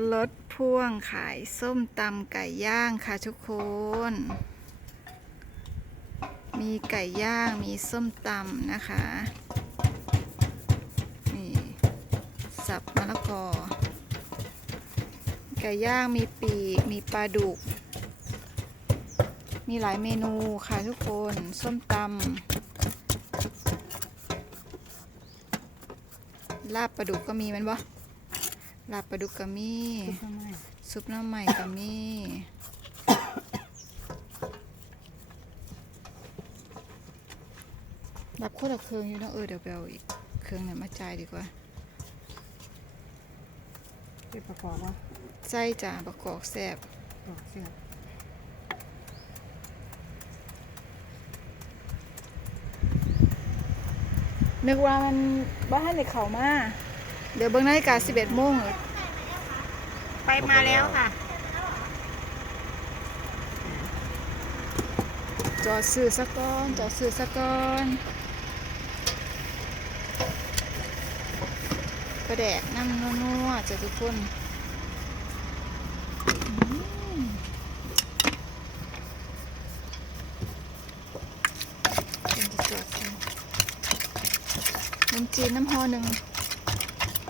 รถพ่วงขายส้มตำไก่ย่างค่ะทุกคน มีไก่ย่างมีส้มตำนะคะ นี่สับมะละกอ ไก่ย่างมีปีกมีปลาดุก มีหลายเมนูค่ะทุกคน ส้มตำลาบปลาดุกก็มีมันบ่ ลาบปลาดุกก็มีซุปหน้ำใหม่ก็มีรับคนละเครื่องอยู่เนาะเออเดี๋ยวไปเอาอีกเครื่องหนึงมาจ่ายดีกว่าเป็นประกอบว่าไส้จ่าประกอบแซบดอกเสียบนึกว่ามันบ้านในเขามา เดี๋ยวเบิ่งนาฬิกา11โมงเลยไปมาแล้วค่ะ จอดซื้อสักก้อน จอดซื้อสักก้อนกระแดกน้ำนัวๆจ้ะทุกคนอืมเป็นจะจอดซื้อน้ำจีนน้ำฮอหนึ่ง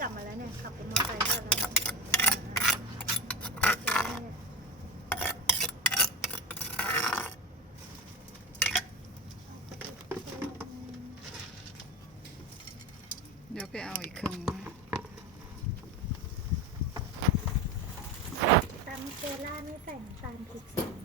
กลับมาแล้วเนี่ยขับเป็นมอเตอร์ไซค์เข้าแล้วอ่าโอเคเนี่ยเดี๋ยวไปเอาอีกเครื่องหนึ่งตำเจล่าไม่ใส่น้ำตาลพริกใส่